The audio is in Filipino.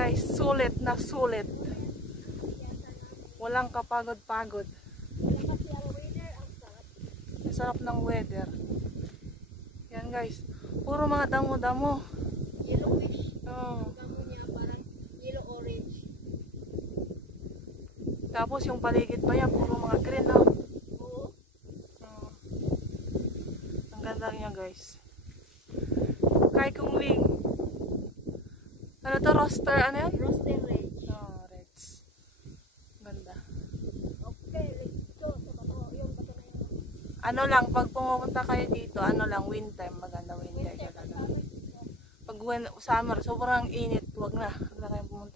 guys, sulit na sulit. Walang kapagod-pagod. Ang sarap ng weather. Yan guys, puro mga damo-damo. Yellowish. Oh. Ang damo niya parang yellow orange. Tapos yung paligid pa yan, puro mga green, no? Oo. Oh. Ang ganda niya guys. Kay Kung Ling. Ano to, roster, ano yan? Roasted red. Oh, reds. Ganda. Okay, let's go. Sa bato, yung bato na yun. Ano lang, pag pumunta kayo dito, ano lang, winter, maganda winter talaga. Pag summer, sobrang init, wag na kayong pumunta.